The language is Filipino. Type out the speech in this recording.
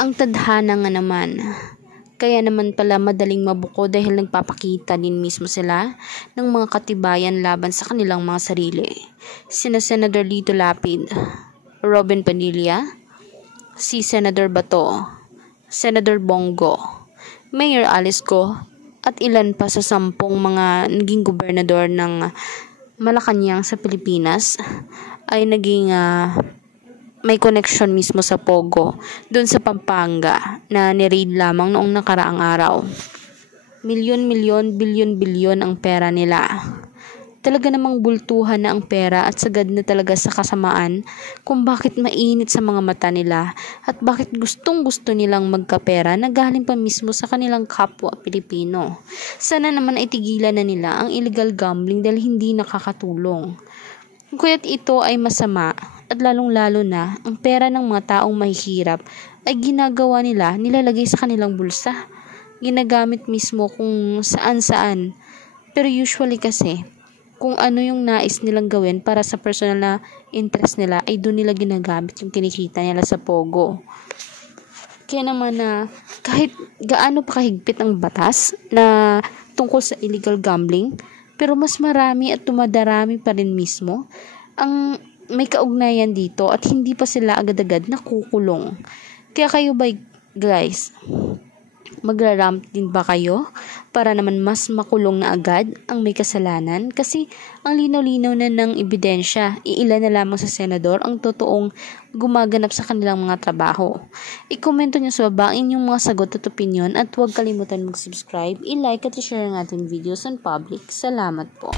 Ang tadhana nga naman. Kaya naman pala madaling mabuko dahil nagpapakita din mismo sila ng mga katibayan laban sa kanilang mga sarili. Sina Senador Lito Lapid, Robin Padilla, si Senador Bato, Senador Bongo, Mayor Alice Go, at ilan pa sa 10 mga naging gobernador ng Malacanang sa Pilipinas ay naging may connection mismo sa Pogo doon sa Pampanga na ni-raid lamang noong nakaraang araw. Milyon-milyon, bilyon-bilyon ang pera nila. Talaga namang bultuhan na ang pera at sagad na talaga sa kasamaan kung bakit mainit sa mga mata nila at bakit gustong-gusto nilang magkapera na galing pa mismo sa kanilang kapwa Pilipino. Sana naman ay tigilan na nila ang illegal gambling dahil hindi nakakatulong. Kaya't ito ay masama at lalong-lalo na ang pera ng mga taong mahihirap ay ginagawa nila, nilalagay sa kanilang bulsa. Ginagamit mismo kung saan-saan. Pero usually kasi, kung ano yung nais nilang gawin para sa personal na interest nila ay doon nila ginagamit yung kinikita nila sa Pogo. Kaya naman na kahit gaano pa kahigpit ang batas na tungkol sa illegal gambling, pero mas marami at tumadarami pa rin mismo ang may kaugnayan dito at hindi pa sila agad-agad nakukulong. Kaya kayo ba guys, magra-ramp din ba kayo para naman mas makulong na agad ang may kasalanan? Kasi ang linaw-linaw na ng ebidensya, iilan na lamang sa senador ang totoong gumaganap sa kanilang mga trabaho. I-komento nyo sa baba ang inyong mga sagot at opinion at huwag kalimutan mag-subscribe, i-like at i-share ang ating videos on public. Salamat po.